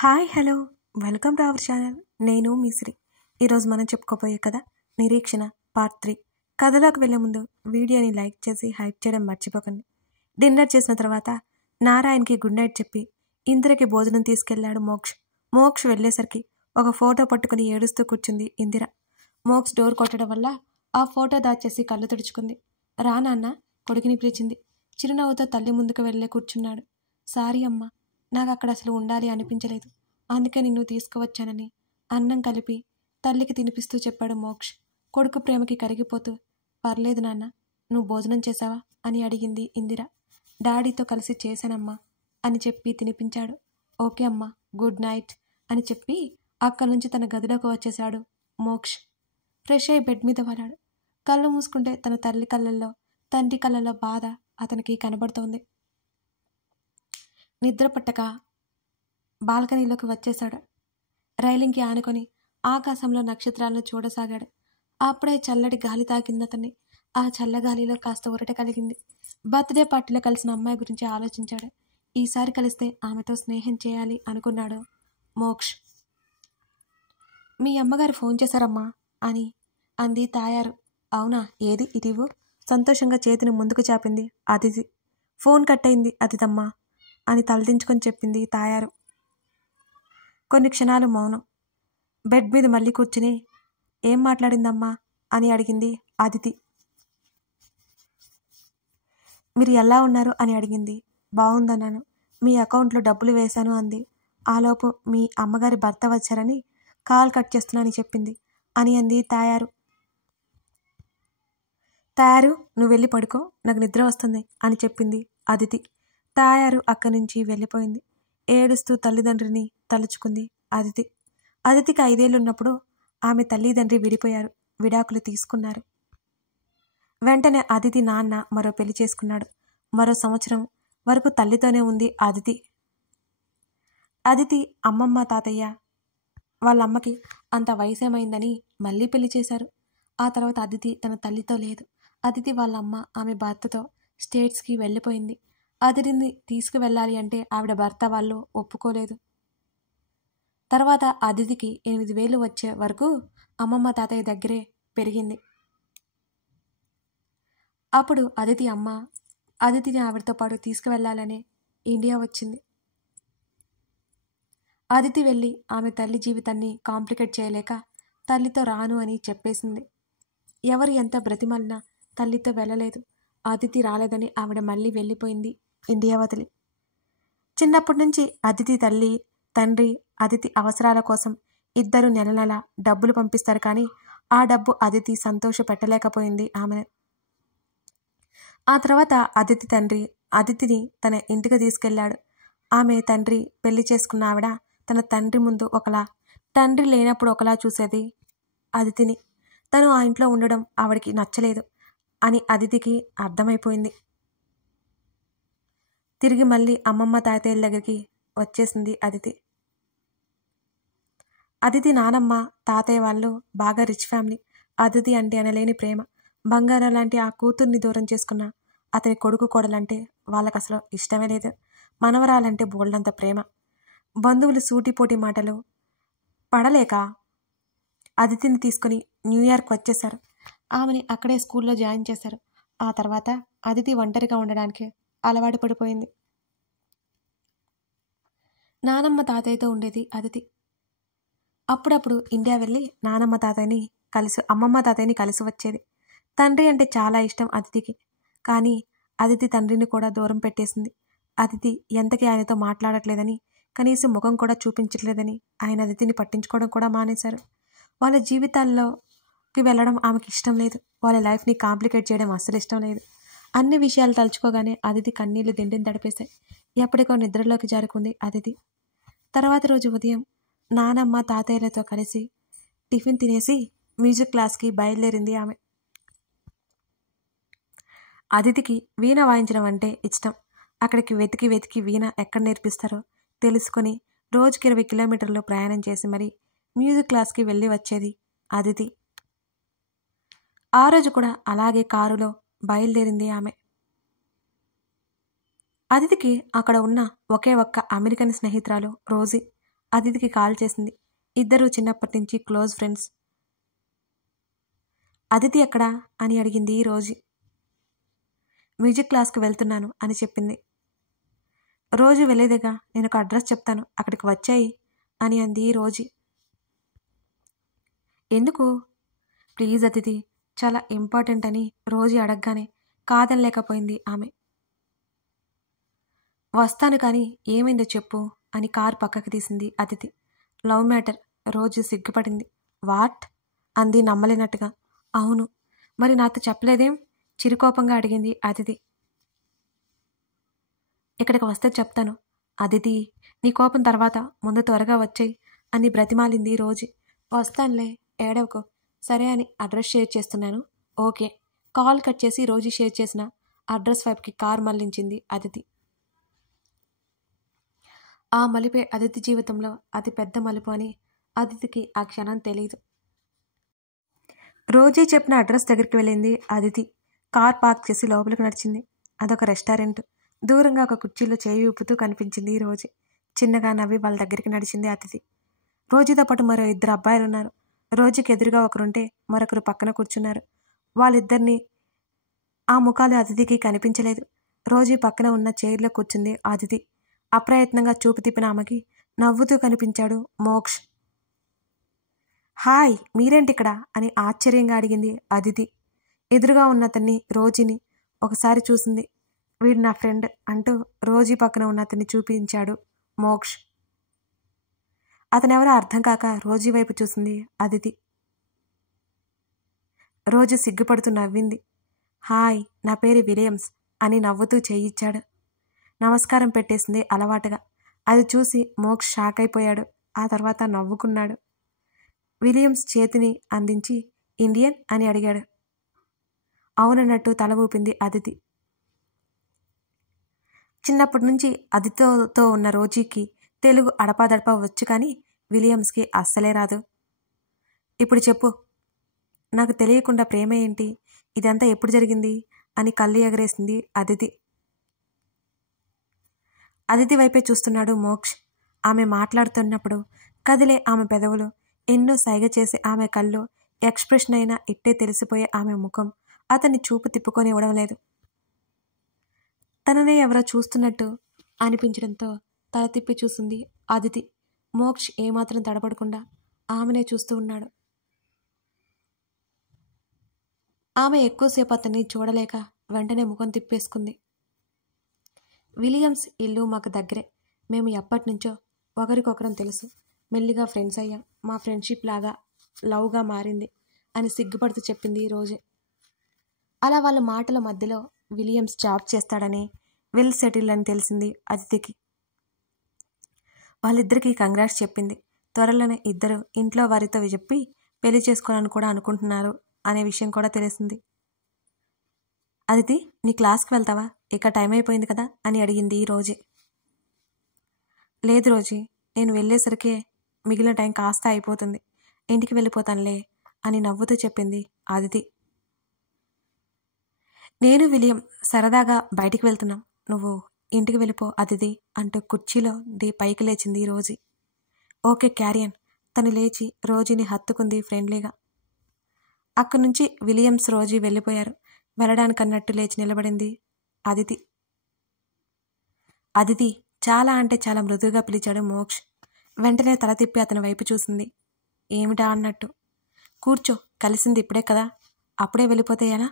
Hi hello welcome to our channel. నేను మీ శ్రీ. ఈరోజు మనం చెప్పుకోబోయే కథ నిరీక్షణ పార్ట్ 3. కథలోకి వెళ్ళే ముందు వీడియోని లైక్ చేసి హైప్ చేయడం మర్చిపోకండి. డిన్నర్ చేసిన తర్వాత నారాయణకి గుడ్ నైట్ చెప్పి ఇందిరకి భోజనం తీసుకెళ్లాడు మోక్ష్ వెళ్ళేసరికి ఒక ఫోటో పట్టుకుని ఏడుస్తూ కూర్చుంది ఇందిర. మోక్ష్ డోర్ కొట్టడం వల్ల ఆ ఫోటో దాచేసి కళ్ళు తుడుచుకుంది. రా నాన్న, కొడుకుని పిలిచింది. చిరునవ్వుతో తల్లి ముందుకు వెళ్ళే కూర్చున్నాడు. సారీ అమ్మా, నాకు అక్కడ అసలు ఉండాలి అనిపించలేదు, అందుకే నిన్ను తీసుకువచ్చానని అన్నం కలిపి తల్లికి తినిపిస్తూ చెప్పాడు మోక్ష్. కొడుకు ప్రేమకి కరిగిపోతూ, పర్లేదు నాన్న, నువ్వు భోజనం చేశావా అని అడిగింది ఇందిర. డాడీతో కలిసి చేశానమ్మా అని చెప్పి తినిపించాడు. ఓకే అమ్మా, గుడ్ నైట్ అని చెప్పి అక్కడి నుంచి తన గదిలోకి వచ్చేశాడు మోక్ష్. ఫ్రెష్ అయి బెడ్ మీద వాలాడు. కళ్ళు మూసుకుంటే తన తల్లి కళ్ళల్లో, తండ్రి కళ్ళల్లో బాధ అతనికి కనబడుతోంది. నిద్ర పట్టక బాల్కనీలోకి వచ్చేశాడు. రైలింగ్కి ఆనుకొని ఆకాశంలో నక్షత్రాలను చూడసాగాడు. అప్పుడే చల్లటి గాలి తాకింది అతన్ని. ఆ చల్లగాలిలో కాస్త ఊరట కలిగింది. బర్త్డే పార్టీలో కలిసిన అమ్మాయి గురించి ఆలోచించాడు. ఈసారి కలిస్తే ఆమెతో స్నేహం చేయాలి అనుకున్నాడు మోక్ష్. మీ అమ్మగారు ఫోన్ చేశారమ్మా అని అంది తాయారు. అవునా, ఏది ఇటివు? సంతోషంగా చేతిని ముందుకు చాపింది అదితి. ఫోన్ కట్ అయింది అదితమ్మా అని తలదించుకొని చెప్పింది తాయారు. కొన్ని క్షణాలు మౌనం. బెడ్ మీద మళ్ళీ కూర్చుని ఏం మాట్లాడిందమ్మా అని అడిగింది అదితి. మీరు ఎలా ఉన్నారు అని అడిగింది. బాగుందన్నాను. మీ అకౌంట్లో డబ్బులు వేశాను అంది. ఆలోపు మీ అమ్మగారి భర్త వచ్చారని కాల్ కట్ చేస్తున్నానని చెప్పింది అని అంది తాయారు. తాయారు, నువ్వు వెళ్ళి పడుకో, నాకు నిద్ర వస్తుంది అని చెప్పింది అదితి. తాయారు అక్కడి నుంచి వెళ్ళిపోయింది. ఏడుస్తూ తల్లిదండ్రిని తలుచుకుంది అదితి. అదితికి 5 ఏళ్ళున్నప్పుడు ఆమె తల్లిదండ్రి విడిపోయారు, విడాకులు తీసుకున్నారు. వెంటనే అదితి నాన్న మరో పెళ్లి చేసుకున్నాడు. మరో సంవత్సరం వరకు తల్లితోనే ఉంది అదితి. అదితి అమ్మమ్మ తాతయ్య వాళ్ళమ్మకి అంత వయసేమైందని మళ్ళీ పెళ్లి చేశారు. ఆ తర్వాత అదితి తన తల్లితో లేదు. అదితి వాళ్ళమ్మ ఆమె భర్తతో స్టేట్స్కి వెళ్ళిపోయింది. అదితిని తీసుకువెళ్ళాలి అంటే ఆవిడ భర్త వాళ్ళు ఒప్పుకోలేదు. తర్వాత అదితికి 8,000 వచ్చే వరకు అమ్మమ్మ తాతయ్య దగ్గరే పెరిగింది. అప్పుడు అదితి అమ్మ అదితిని ఆవిడతో పాటు తీసుకువెళ్ళాలని ఇండియా వచ్చింది. అదితి వెళ్ళి ఆమె తల్లి జీవితాన్ని కాంప్లికేట్ చేయలేక తల్లితో రాను అని చెప్పేసింది. ఎవరు ఎంత బ్రతిమలినా తల్లితో వెళ్ళలేదు. అదితి రాలేదని ఆవిడ మళ్ళీ వెళ్ళిపోయింది ఇండియా వదిలి. చిన్నప్పటి నుంచి అదితి తల్లి తండ్రి అదితి అవసరాల కోసం ఇద్దరు నెల నెల డబ్బులు పంపిస్తారు, కానీ ఆ డబ్బు అదితి సంతోష పెట్టలేకపోయింది ఆమెను. ఆ తర్వాత అదితి తండ్రి అదితిని తన ఇంటికి తీసుకెళ్లాడు. ఆమె తండ్రి పెళ్లి చేసుకున్న ఆవిడ తన తండ్రి ముందు ఒకలా, తండ్రి లేనప్పుడు ఒకలా చూసేది అదితిని. తను ఆ ఇంట్లో ఉండడం ఆవిడికి నచ్చలేదు అని అదితికి అర్థమైపోయింది. తిరిగి మళ్ళీ అమ్మమ్మ తాతయ్యల దగ్గరికి వచ్చేసింది అదితి. అదితి నానమ్మ తాతయ్య వాళ్ళు బాగా రిచ్ ఫ్యామిలీ. అదితి అంటే అనలేని ప్రేమ. బంగారం లాంటి ఆ కూతుర్ని దూరం చేసుకున్న అతని కొడుకు కోడలంటే వాళ్ళకి అసలు ఇష్టమే లేదు. మనవరాలంటే బోల్డంత ప్రేమ. బంధువులు సూటిపోటి మాటలు పడలేక అదితిని తీసుకుని న్యూయార్క్ వచ్చేశారు. ఆమెని అక్కడే స్కూల్లో జాయిన్ చేశారు. ఆ తర్వాత అదితి ఒంటరిగా ఉండడానికి అలవాటు పడిపోయింది. నానమ్మ తాతయ్యతో ఉండేది అదితి. అప్పుడప్పుడు ఇండియా వెళ్ళి నానమ్మ తాతయ్యని అమ్మమ్మ తాతయ్యని కలిసి వచ్చేది. తండ్రి అంటే చాలా ఇష్టం అదితికి, కానీ అదితి తండ్రిని కూడా దూరం పెట్టేసింది. అదితి ఎంతకీ ఆయనతో మాట్లాడట్లేదని, కనీసం ముఖం కూడా చూపించట్లేదని ఆయన అదితిని పట్టించుకోవడం కూడా మానేశారు. వాళ్ళ జీవితాల్లోకి వెళ్ళడం ఆమెకి ఇష్టం లేదు. వాళ్ళ లైఫ్ని కాంప్లికేట్ చేయడం అస్సలు ఇష్టం లేదు. అన్ని విషయాలు తలుచుకోగానే అదితి కన్నీళ్లు దిండిని తడిపేశాయి. ఎప్పటికో నిద్రలోకి జారుకుంది అదితి. తర్వాత రోజు ఉదయం నానమ్మ తాతయ్యలతో కలిసి టిఫిన్ తినేసి మ్యూజిక్ క్లాస్కి బయలుదేరింది ఆమె. అదితికి వీణ వాయించడం అంటే ఇష్టం. అక్కడికి వెతికి వెతికి వీణ ఎక్కడ నేర్పిస్తారో తెలుసుకొని రోజుకి 20 కిలోమీటర్లు ప్రయాణం చేసి మరీ మ్యూజిక్ క్లాస్కి వెళ్ళి వచ్చేది అదితి. ఆ రోజు కూడా అలాగే కారులో బయలుదేరింది ఆమె. అదితికి అక్కడ ఉన్న ఒకే ఒక్క అమెరికన్ స్నేహితురాలు రోజీ. అదితికి కాల్ చేసింది. ఇద్దరూ చిన్నప్పటి నుంచి క్లోజ్ ఫ్రెండ్స్. అదితి ఎక్కడా అని అడిగింది రోజీ. మ్యూజిక్ క్లాస్కి వెళ్తున్నాను అని చెప్పింది. రోజు వెళ్ళేదేగా, నేను ఒక అడ్రస్ చెప్తాను, అక్కడికి వచ్చాయి అని అంది రోజీ. ఎందుకు? ప్లీజ్ అదితి, చాలా ఇంపార్టెంట్ అని రోజీ అడగగానే కాదనలేకపోయింది ఆమె. వస్తాను కానీ ఏమైందో చెప్పు అని కారు పక్కకి తీసింది అదితి. Love matter. రోజు సిగ్గుపడింది. వాట్ అంది నమ్మలేనట్టుగా. అవును, మరి నాతో చెప్పలేదేం? చిరుకోపంగా అడిగింది అదితి. ఇక్కడికి వస్తే చెప్తాను. అదితి, నీ కోపం తర్వాత, ముందు త్వరగా వచ్చేయి అని బ్రతిమాలింది రోజీ. వస్తానులే, ఏడవకు. సరే అని అడ్రస్ షేర్ చేస్తున్నాను. ఓకే. కాల్ కట్ చేసి రోజీ షేర్ చేసిన అడ్రస్ వైపుకి కారు మళ్లించింది అదితి. ఆ మలిపే అదితి జీవితంలో అతి పెద్ద మలుపు అని అదితికి ఆ క్షణం తెలీదు. రోజీ చెప్పిన అడ్రస్ దగ్గరికి వెళ్ళింది అదితి. కార్ పార్క్ చేసి లోపలికి నడిచింది. అదొక రెస్టారెంట్. దూరంగా ఒక కుర్చీలో చేయి ఊపుతూ కనిపించింది రోజీ. చిన్నగా నవ్వి వాళ్ళ దగ్గరికి నడిచింది అదితి. రోజీతో పాటు మరో 2 అబ్బాయిలు ఉన్నారు. రోజీకి ఎదురుగా ఒకరుంటే మరొకరు పక్కన కూర్చున్నారు. వాళ్ళిద్దరినీ ఆ ముఖాలు అదితికి కనిపించలేదు. రోజీ పక్కన ఉన్న చైర్లో కూర్చుంది అదితి. అప్రయత్నంగా చూపు తిప్పిన ఆమెకి నవ్వుతూ కనిపించాడు మోక్ష్. హాయ్, మీరేంటిక్కడ అని ఆశ్చర్యంగా అడిగింది అదితి. ఎదురుగా ఉన్న అతన్ని, రోజీని ఒకసారి చూసింది. వీడు నా ఫ్రెండ్ అంటూ రోజీ పక్కన ఉన్న అతన్ని చూపించాడు మోక్ష్. అతనెవరో అర్థం కాక రోజీ వైపు చూసింది అదితి. రోజీ సిగ్గుపడుతూ నవ్వింది. హాయ్, నా పేరు విలియమ్స్ అని నవ్వుతూ చేయిచ్చాడు. నమస్కారం పెట్టేసింది అలవాటుగా. అది చూసి మోక్ష్ షాక్ అయిపోయాడు. ఆ తర్వాత నవ్వుకున్నాడు. విలియమ్స్ చేతిని అందించి ఇండియన్ అని అడిగాడు. అవునన్నట్టు తల ఊపింది అదితి. చిన్నప్పటి నుంచి అదితితో ఉన్న రోజీకి తెలుగు అడపాదడపా వచ్చు, కానీ విలియమ్స్కి అస్సలే రాదు. ఇప్పుడు చెప్పు, నాకు తెలియకుండా ప్రేమ ఏంటి, ఇదంతా ఎప్పుడు జరిగింది అని కళ్ళు ఎగరేసింది అదితి. అదితి వైపే చూస్తున్నాడు మోక్ష్. ఆమె మాట్లాడుతున్నప్పుడు కదిలే ఆమె పెదవులు, ఎన్నో సైగ చేసే ఆమె కళ్ళు, ఎక్స్ప్రెషన్ అయినా ఇట్టే తెలిసిపోయే ఆమె ముఖం అతన్ని చూపు తిప్పుకొని ఇవ్వడం లేదు. తననే ఎవరో చూస్తున్నట్టు అనిపించడంతో తల తిప్పి చూసింది అదితి. మోక్ష్ ఏమాత్రం తడపడకుండా ఆమెనే చూస్తూ ఉన్నాడు. ఆమె ఎక్కువసేపు అతన్ని చూడలేక వెంటనే ముఖం తిప్పేసుకుంది. విలియమ్స్ ఇల్లు మాకు దగ్గరే. మేము ఎప్పటినుంచో ఒకరికొకరం తెలుసు. మెల్లిగా ఫ్రెండ్స్ అయ్యాం. మా ఫ్రెండ్షిప్ లాగా లవ్గా మారింది అని సిగ్గుపడుతూ చెప్పింది రోజే. అలా వాళ్ళ మాటల మధ్యలో విలియమ్స్ జాబ్ చేస్తాడని, వెల్ సెటిల్డ్ అని తెలిసింది అదితికి. వాళ్ళిద్దరికీ కంగ్రాట్స్ చెప్పింది. త్వరలోనే ఇద్దరు ఇంట్లో వారితో చెప్పి పెళ్లి చేసుకోవాలని కూడా అనుకుంటున్నారు అనే విషయం కూడా తెలిసింది. అదితి, నీ క్లాస్కి వెళ్తావా? ఇక టైం అయిపోయింది కదా అని అడిగింది రోజీ. లేదు రోజీ, నేను వెళ్ళేసరికే మిగిలిన టైం కాస్త అయిపోతుంది. ఇంటికి వెళ్ళిపోతానులే అని నవ్వుతూ చెప్పింది అదితి. నేను విలియం సరదాగా బయటికి వెళ్తున్నాం, నువ్వు ఇంటికి వెళ్ళిపో అదితి అంటూ కుర్చీలో పైకి లేచింది రోజీ. ఓకే, క్యారియన్. తను లేచి రోజీని హత్తుకుంది ఫ్రెండ్లీగా. అక్కడి నుంచి విలియమ్స్ రోజీ వెళ్ళిపోయారు. వెళ్ళడానికన్నట్టు లేచి నిలబడింది అదితి. అదితి, చాలా అంటే చాలా మృదువుగా పిలిచాడు మోక్ష్. వెంటనే తల తిప్పి అతని వైపు చూసింది. ఏమిటా అన్నట్టు. కూర్చో, కలిసింది ఇప్పుడే కదా, అప్పుడే వెళ్ళిపోతే ఎలా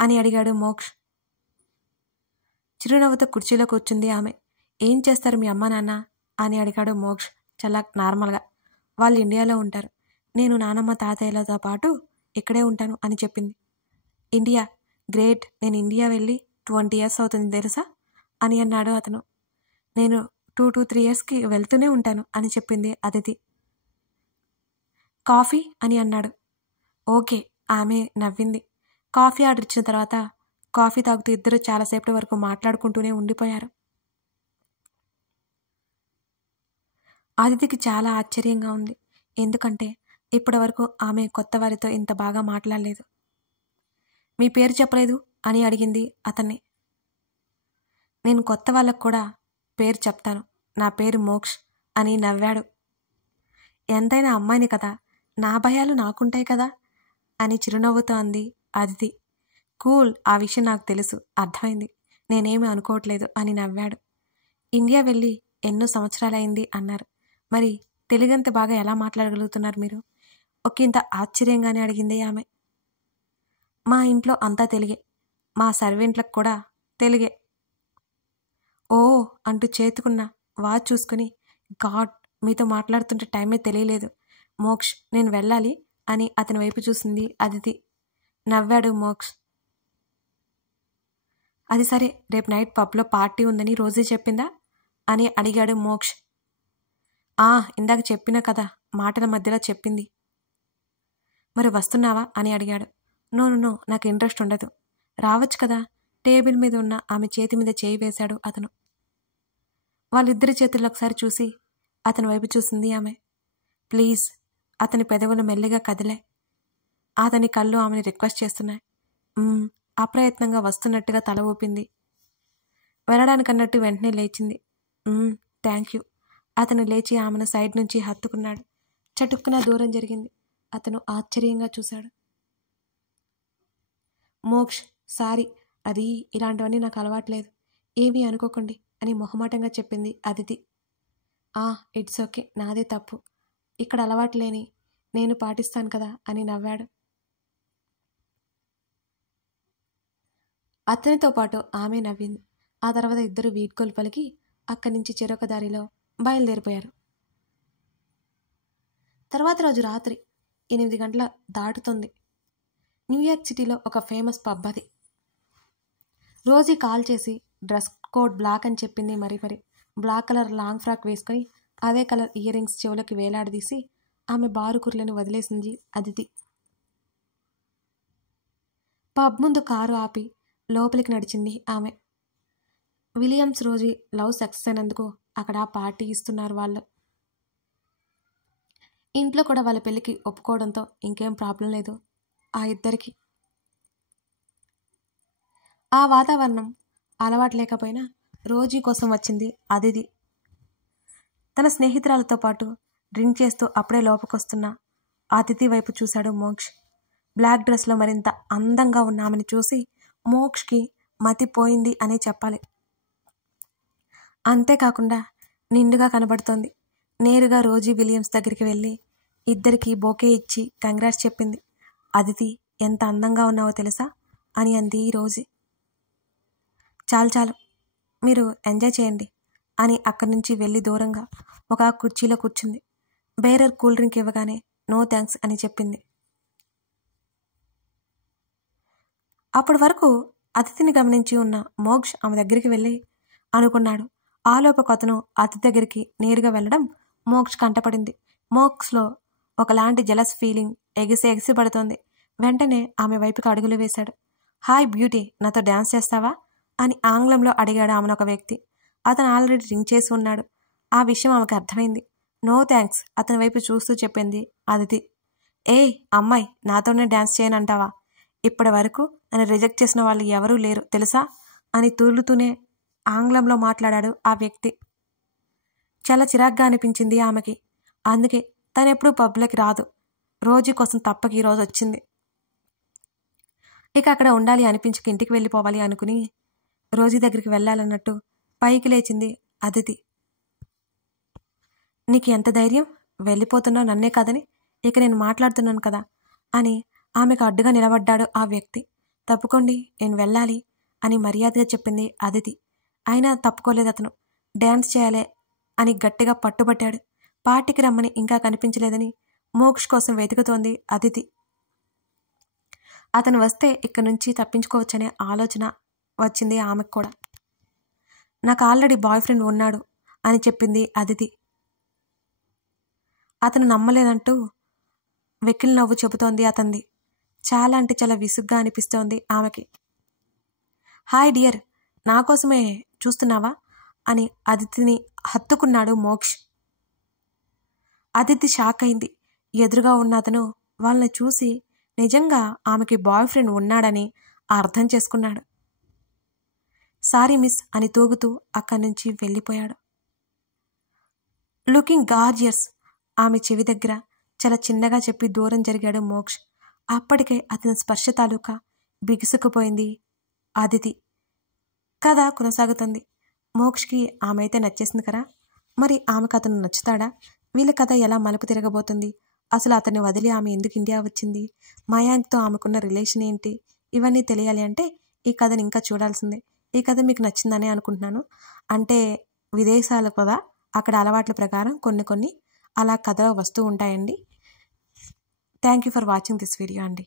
అని అడిగాడు మోక్ష్. చిరునవ్వుతో కుర్చీలో కూర్చుంది ఆమె. ఏం చేస్తారు మీ అమ్మ నాన్న అని అడిగాడు మోక్ష్ చాలా నార్మల్గా. వాళ్ళు ఇండియాలో ఉంటారు. నేను నానమ్మ తాతయ్యలతో పాటు ఇక్కడే ఉంటాను అని చెప్పింది. ఇండియా? గ్రేట్. నేను ఇండియా వెళ్ళి 20 years అవుతుంది తెలుసా అని అన్నాడు అతను. నేను 2 to 3 yearsకి వెళ్తూనే ఉంటాను అని చెప్పింది అదితి. కాఫీ అని అన్నాడు. ఓకే, ఆమె నవ్వింది. కాఫీ ఆర్డర్ ఇచ్చిన తర్వాత కాఫీ తాగుతూ ఇద్దరు చాలాసేపటి వరకు మాట్లాడుకుంటూనే ఉండిపోయారు. అదితికి చాలా ఆశ్చర్యంగా ఉంది. ఎందుకంటే ఇప్పటి వరకు ఆమె కొత్త వారితో ఇంత బాగా మాట్లాడలేదు. మీ పేరు చెప్పలేదు అని అడిగింది అతన్ని. నేను కొత్త వాళ్ళకు కూడా పేరు చెప్తాను. నా పేరు మోక్ష్ అని నవ్వాడు. ఎంతైనా అమ్మాయిని కదా, నా భయాలు నాకుంటాయి కదా అని చిరునవ్వుతో అంది అదితి. కూల్, ఆ విషయం నాకు తెలుసు, అర్థమైంది, నేనేమీ అనుకోవట్లేదు అని నవ్వాడు. ఇండియా వెళ్ళి ఎన్నో సంవత్సరాలైంది అన్నారు. మరి తెలుగంత బాగా ఎలా మాట్లాడగలుగుతున్నారు మీరు? ఒకంత ఆశ్చర్యంగానే అడిగింది ఆమె. మా ఇంట్లో అంతా తెలుగే, మా సర్వెంట్లకు కూడా తెలుగే. ఓ అంటూ చేతుకున్న వాచ్ చూసుకుని, గాడ్, మీతో మాట్లాడుతుంటే టైమే తెలియలేదు. మోక్ష్, నేను వెళ్ళాలి అని అతని వైపు చూసింది అదితి. నవ్వాడు మోక్ష్. అది సరే, రేపు నైట్ పబ్లో పార్టీ ఉందని రోజీ చెప్పిందా అని అడిగాడు మోక్ష్. ఇందాక చెప్పినా కదా, మాటల మధ్యలో చెప్పింది. మరి వస్తున్నావా అని అడిగాడు. నో, నాకు ఇంట్రెస్ట్ ఉండదు. రావచ్చు కదా. టేబుల్ మీద ఉన్న ఆమె చేతి మీద చేయి వేశాడు అతను. వాళ్ళిద్దరి చేతుల్లో ఒకసారి చూసి అతని వైపు చూసింది ఆమె. ప్లీజ్. అతని పెదవులు మెల్లిగా కదిలాయి. అతని కళ్ళు ఆమెని రిక్వెస్ట్ చేస్తున్నాయి. అప్రయత్నంగా వస్తున్నట్టుగా తల ఊపింది. వెళ్ళడానికన్నట్టు వెంటనే లేచింది. Thank you. అతను లేచి ఆమెను సైడ్ నుంచి హత్తుకున్నాడు. చటుక్కున దూరం జరిగింది. అతను ఆశ్చర్యంగా చూశాడు. మోక్ష్, సారీ, అది ఇలాంటివన్నీ నాకు అలవాట్లేదు, ఏమీ అనుకోకండి అని మొహమాటంగా చెప్పింది అదితి. ఇట్స్ ఓకే, నాదే తప్పు, ఇక్కడ అలవాట్లేని నేను పాటిస్తాను కదా అని నవ్వాడు. అతనితో పాటు ఆమె నవ్వింది. ఆ తర్వాత ఇద్దరు వీడ్కోలు పలికి అక్కడి నుంచి చెరొక దారిలో బయలుదేరిపోయారు. తర్వాత రోజు రాత్రి 8 గంటల దాటుతుంది. న్యూయార్క్ సిటీలో ఒక ఫేమస్ పబ్ అది. రోజీ కాల్ చేసి డ్రెస్ కోడ్ బ్లాక్ అని చెప్పింది. మరి బ్లాక్ కలర్ లాంగ్ ఫ్రాక్ వేసుకొని అదే కలర్ ఇయర్ రింగ్స్ చెవులకి వేలాడదీసి ఆమె బారుకుర్లను వదిలేసింది అదితి. పబ్ ముందు కారు ఆపి లోపలికి నడిచింది ఆమె. విలియమ్స్ రోజీ లవ్ సక్సెస్ అయినందుకు అక్కడ పార్టీ ఇస్తున్నారు వాళ్ళు. ఇంట్లో కూడా వాళ్ళ పెళ్ళికి ఒప్పుకోవడంతో ఇంకేం ప్రాబ్లం లేదు ఆ ఇద్దరికి. ఆ వాతావరణం అలవాటు లేకపోయినా రోజీ కోసం వచ్చింది అదితి. తన స్నేహితురాలతో పాటు డ్రింక్ చేస్తూ అప్పుడే లోపకొస్తున్న అతిథి వైపు చూశాడు మోక్ష్. బ్లాక్ డ్రెస్లో మరింత అందంగా ఉన్న ఆమెను చూసి మోక్షకి మతిపోయింది అనే చెప్పాలి. అంతేకాకుండా నిండుగా కనబడుతోంది. నేరుగా రోజీ విలియమ్స్ దగ్గరికి వెళ్ళి ఇద్దరికి బొకే ఇచ్చి కంగ్రాట్స్ చెప్పింది. అదితి, ఎంత అందంగా ఉన్నావో తెలుసా అని అంది రోజీ. చాలు, మీరు ఎంజాయ్ చేయండి అని అక్కడి నుంచి వెళ్ళి దూరంగా ఒక కుర్చీలో కూర్చుంది. బేరర్ కూల్ డ్రింక్ ఇవ్వగానే నో థ్యాంక్స్ అని చెప్పింది. అప్పటి వరకు అతిథిని గమనించి ఉన్న మోక్ష్ ఆమె దగ్గరికి వెళ్ళి అనుకున్నాడు. ఆలోపకు అతను అతిథి దగ్గరికి నేరుగా వెళ్ళడం మోక్ష్ కంటపడింది. మోక్షలో ఒకలాంటి జలస్ ఫీలింగ్ ఎగిసి పడుతోంది. వెంటనే ఆమె వైపుకి అడుగులు వేశాడు. హాయ్ బ్యూటీ, నాతో డ్యాన్స్ చేస్తావా అని ఆంగ్లంలో అడిగాడు ఆమెను ఒక వ్యక్తి. అతను ఆల్రెడీ డ్రింక్ చేసి ఉన్నాడు. ఆ విషయం ఆమెకు అర్థమైంది. నో థ్యాంక్స్ అతని వైపు చూస్తూ చెప్పింది అదితి. ఏయ్ అమ్మాయి, నాతోనే డ్యాన్స్ చేయనంటావా? ఇప్పటి వరకు నన్ను రిజెక్ట్ చేసిన వాళ్ళు ఎవరూ లేరు తెలుసా అని తూలుతూనే ఆంగ్లంలో మాట్లాడాడు ఆ వ్యక్తి. చాలా చిరాగ్గా అనిపించింది ఆమెకి. అందుకే తనెప్పుడూ పబ్లోకి రాదు. రోజీ కోసం తప్పక ఈరోజు వచ్చింది. ఇక అక్కడ ఉండాలి అనిపించక ఇంటికి వెళ్ళిపోవాలి అనుకుని రోజీ దగ్గరికి వెళ్ళాలన్నట్టు పైకి లేచింది అదితి. నీకు ఎంత ధైర్యం? వెళ్ళిపోతున్నావు నన్నే కాదని, ఇక నేను మాట్లాడుతున్నాను కదా అని ఆమెకు అడ్డుగా నిలబడ్డాడు ఆ వ్యక్తి. తప్పుకోండి, నేను వెళ్ళాలి అని మర్యాదగా చెప్పింది అదితి. అయినా తప్పుకోలేదు అతను. డ్యాన్స్ చేయాలే అని గట్టిగా పట్టుబట్టాడు. పార్టీకి రమ్మని ఇంకా కనిపించలేదని మోక్ష్ కోసం వెతుకుతోంది అదితి. అతను వస్తే ఇక్కడి నుంచి తప్పించుకోవచ్చనే ఆలోచన వచ్చింది ఆమెకు కూడా. నాకు ఆల్రెడీ బాయ్ ఫ్రెండ్ ఉన్నాడు అని చెప్పింది అదితి. అతను నమ్మలేదంటూ వెకిలి నవ్వు చెబుతోంది అతనిది. చాలా అంటే చాలా విసుగ్గా అనిపిస్తోంది ఆమెకి. హాయ్ డియర్, నా కోసమే చూస్తున్నావా అని అదితిని హత్తుకున్నాడు మోక్ష్. అదితి షాక్ అయింది. ఎదురుగా ఉన్న అతను వాళ్ళని చూసి నిజంగా ఆమెకి బాయ్ ఫ్రెండ్ ఉన్నాడని అర్థం చేసుకున్నాడు. సారీ మిస్ అని తూగుతూ అక్కడి నుంచి వెళ్ళిపోయాడు. Looking gorgeous. ఆమె చెవి దగ్గర చాలా చిన్నగా చెప్పి దూరం జరిగాడు మోక్ష్. అప్పటికే అతని స్పర్శ తాలూకా బిగుసుకుపోయింది అదితి. కథ కొనసాగుతుంది. మోక్షకి ఆమె అయితే నచ్చేసింది కదా, మరి ఆమెకు అతను నచ్చుతాడా? వీళ్ళ కథ ఎలా మలుపు తిరగబోతుంది? అసలు అతన్ని వదిలి ఆమె ఎందుకు ఇండియా వచ్చింది? మయాంక్తో ఆమెకున్న రిలేషన్ ఏంటి? ఇవన్నీ తెలియాలి అంటే ఈ కథని ఇంకా చూడాల్సిందే. ఈ కథ మీకు నచ్చిందనే అనుకుంటున్నాను. అంటే విదేశాలు కదా, అక్కడ అలవాట్ల ప్రకారం కొన్ని అలా కథలో వస్తూ ఉంటాయండి. Thank you for watching this video అండి.